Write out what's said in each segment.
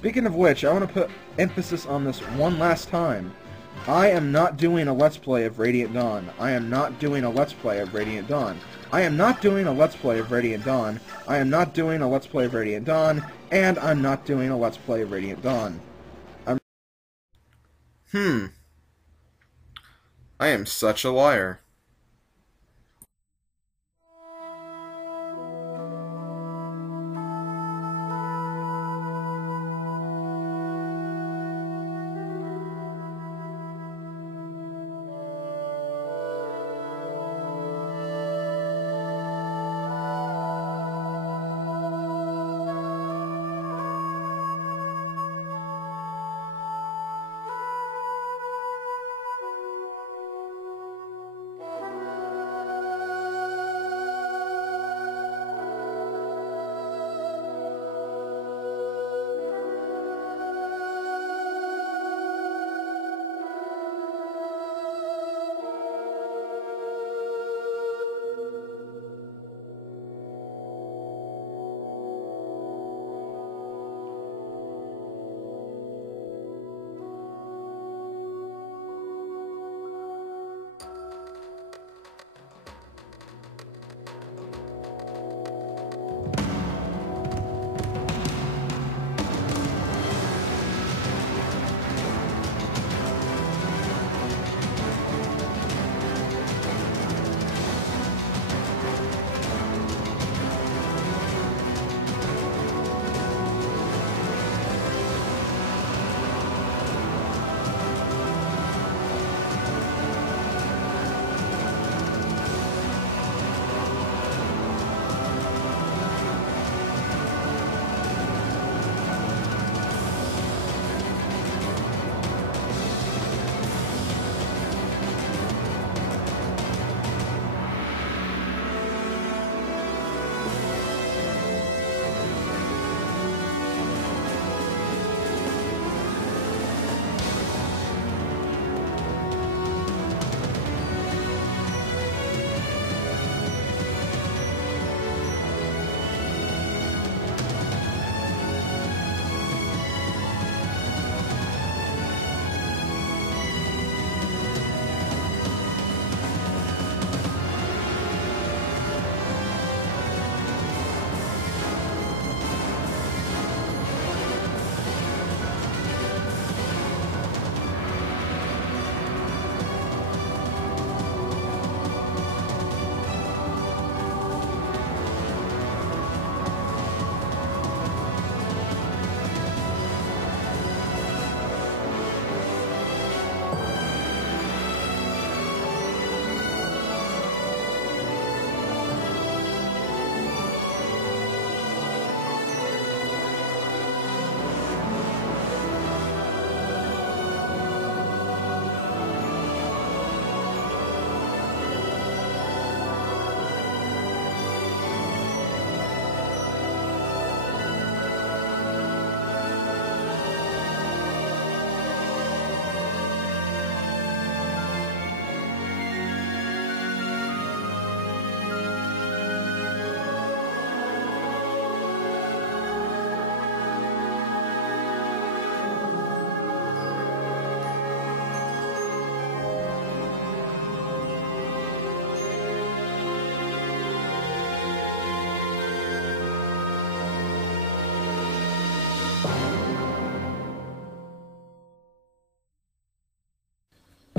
Speaking of which, I want to put emphasis on this one last time. I am not doing a Let's Play of Radiant Dawn. I am not doing a Let's Play of Radiant Dawn. I am not doing a Let's Play of Radiant Dawn. I am not doing a Let's Play of Radiant Dawn. And I'm not doing a Let's Play of Radiant Dawn. I am such a liar.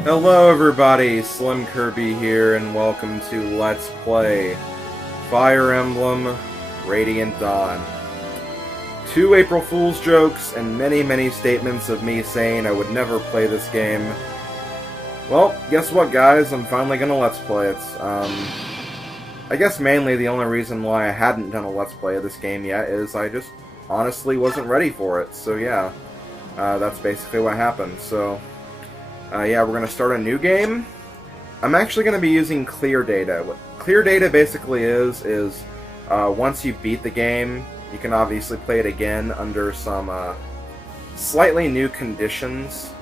Hello everybody, SlimKirby here, and welcome to Let's Play Fire Emblem Radiant Dawn. 2 April Fool's jokes and many statements of me saying I would never play this game. Well, guess what guys, I'm finally gonna Let's Play it. I guess mainly the only reason why I hadn't done a Let's Play of this game yet is I just honestly wasn't ready for it, so yeah. That's basically what happened, so... yeah, we're going to start a new game. I'm actually going to be using clear data. What clear data basically is once you beat the game, you can obviously play it again under some slightly new conditions.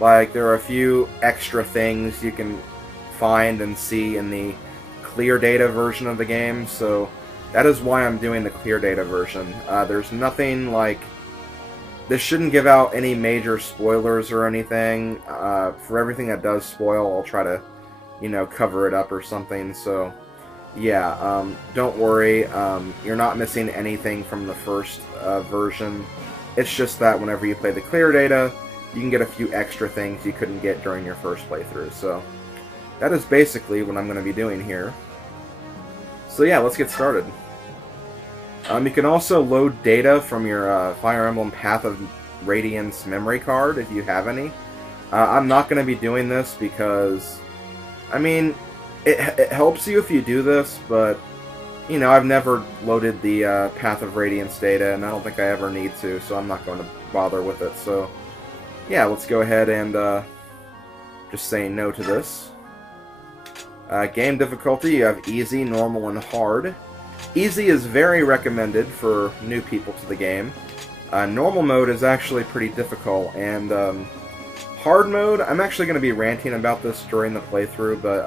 Like, there are a few extra things you can find and see in the clear data version of the game, so that is why I'm doing the clear data version. There's nothing like this shouldn't give out any major spoilers or anything. For everything that does spoil, I'll try to, you know, cover it up or something. So, yeah, don't worry. You're not missing anything from the first version. It's just that whenever you play the clear data, you can get a few extra things you couldn't get during your first playthrough. So, that is basically what I'm going to be doing here. So yeah, let's get started. You can also load data from your Fire Emblem Path of Radiance memory card if you have any. I'm not going to be doing this because, I mean, it helps you if you do this, but, you know, I've never loaded the Path of Radiance data, and I don't think I ever need to, so I'm not going to bother with it. So, yeah, let's go ahead and just say no to this. Game difficulty, you have easy, normal, and hard. Easy is very recommended for new people to the game. Normal mode is actually pretty difficult, and hard mode, I'm actually going to be ranting about this during the playthrough, but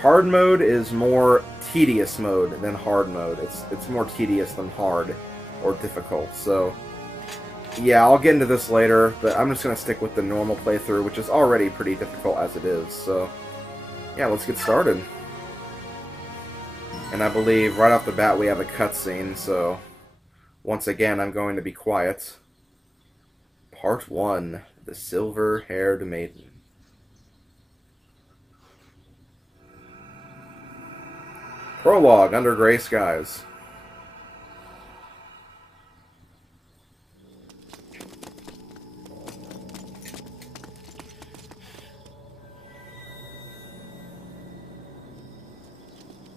hard mode is more tedious mode than hard mode. It's more tedious than hard or difficult, so yeah, I'll get into this later, but I'm just going to stick with the normal playthrough, which is already pretty difficult as it is, so yeah, let's get started. And I believe right off the bat we have a cutscene, so once again I'm going to be quiet. Part 1, The Silver-Haired Maiden. Prologue, Under Gray Skies.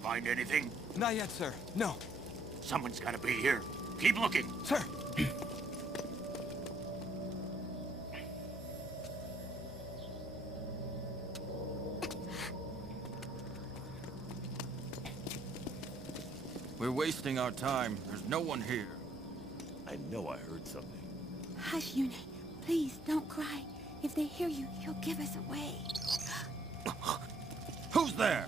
Find anything? Not yet, sir. No. Someone's gotta be here. Keep looking. Sir! We're wasting our time. There's no one here. I know I heard something. Hush, Yune. Please, don't cry. If they hear you, you'll give us away. Who's there?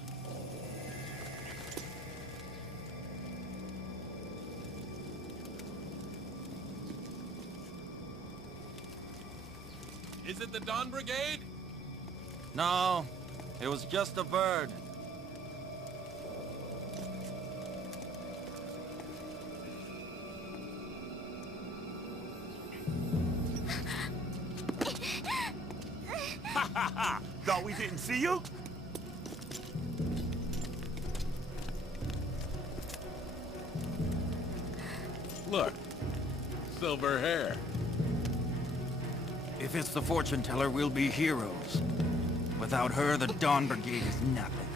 Is it the Dawn Brigade? No, it was just a bird. Ha ha ha! Thought we didn't see you? Look, silver hair. If it's the fortune teller, we'll be heroes. Without her, the Dawn Brigade is nothing.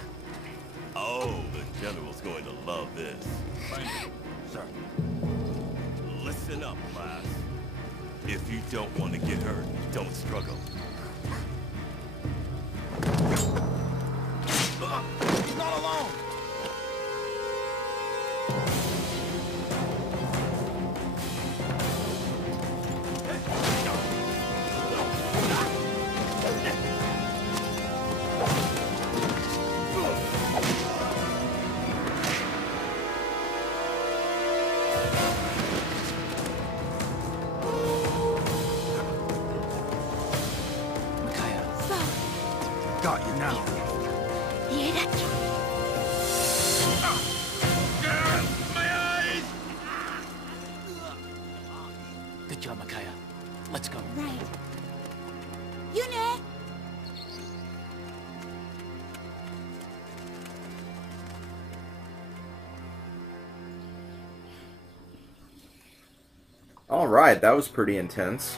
Oh, the General's going to love this. Find it. Sir. Listen up, class. If you don't want to get hurt, don't struggle. He's not alone! Got you now. My eyes! Good job, Micaiah. Let's go. Right. Yune! Alright, that was pretty intense.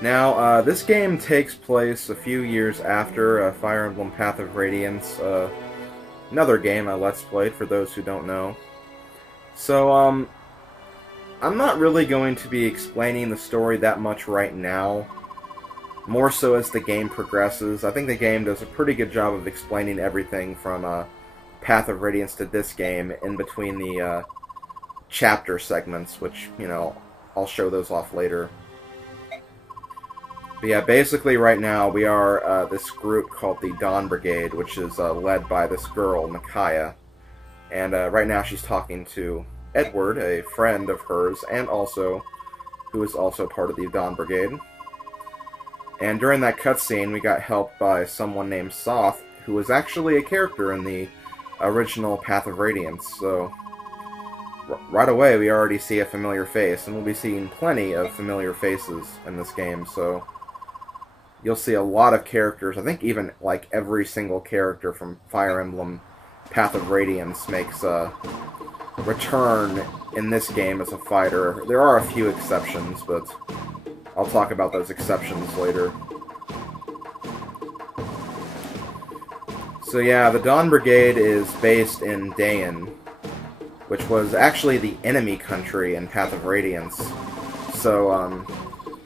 Now, this game takes place a few years after Fire Emblem Path of Radiance, another game I Let's Played, for those who don't know. So, I'm not really going to be explaining the story that much right now, more so as the game progresses. I think the game does a pretty good job of explaining everything from Path of Radiance to this game in between the chapter segments, which, you know, I'll show those off later. But yeah, basically right now we are this group called the Dawn Brigade, which is led by this girl, Micaiah. And right now she's talking to Edward, a friend of hers, and also who is also part of the Dawn Brigade. And during that cutscene, we got helped by someone named Soth, who was actually a character in the original Path of Radiance. So right away, we already see a familiar face, and we'll be seeing plenty of familiar faces in this game. So you'll see a lot of characters. I think even like every single character from Fire Emblem Path of Radiance makes a return in this game as a fighter. There are a few exceptions, but I'll talk about those exceptions later. So yeah, the Dawn Brigade is based in Daein, which was actually the enemy country in Path of Radiance. So,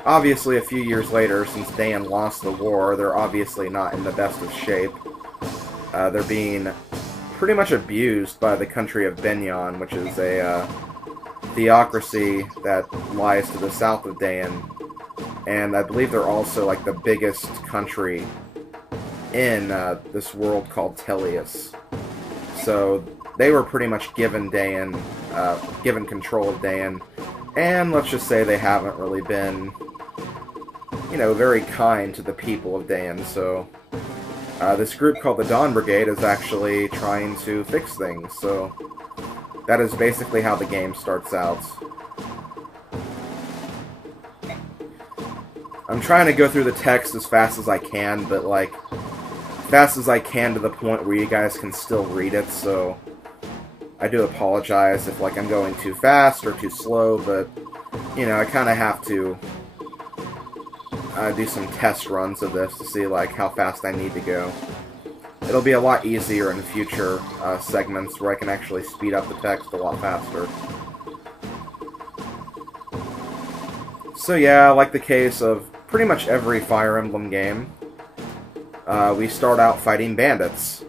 obviously a few years later, since Daein lost the war, they're obviously not in the best of shape. They're being pretty much abused by the country of Begnion, which is a theocracy that lies to the south of Daein. And I believe they're also like the biggest country in this world called Tellius. So they were pretty much given Daein, given control of Daein, and let's just say they haven't really been, you know, very kind to the people of Daein. So this group called the Dawn Brigade is actually trying to fix things. So that is basically how the game starts out. I'm trying to go through the text as fast as I can, but like fast as I can to the point where you guys can still read it, so I do apologize if like I'm going too fast or too slow, but you know, I kind of have to do some test runs of this to see like how fast I need to go. It'll be a lot easier in future segments where I can actually speed up the text a lot faster. So yeah, like the case of pretty much every Fire Emblem game, we start out fighting bandits.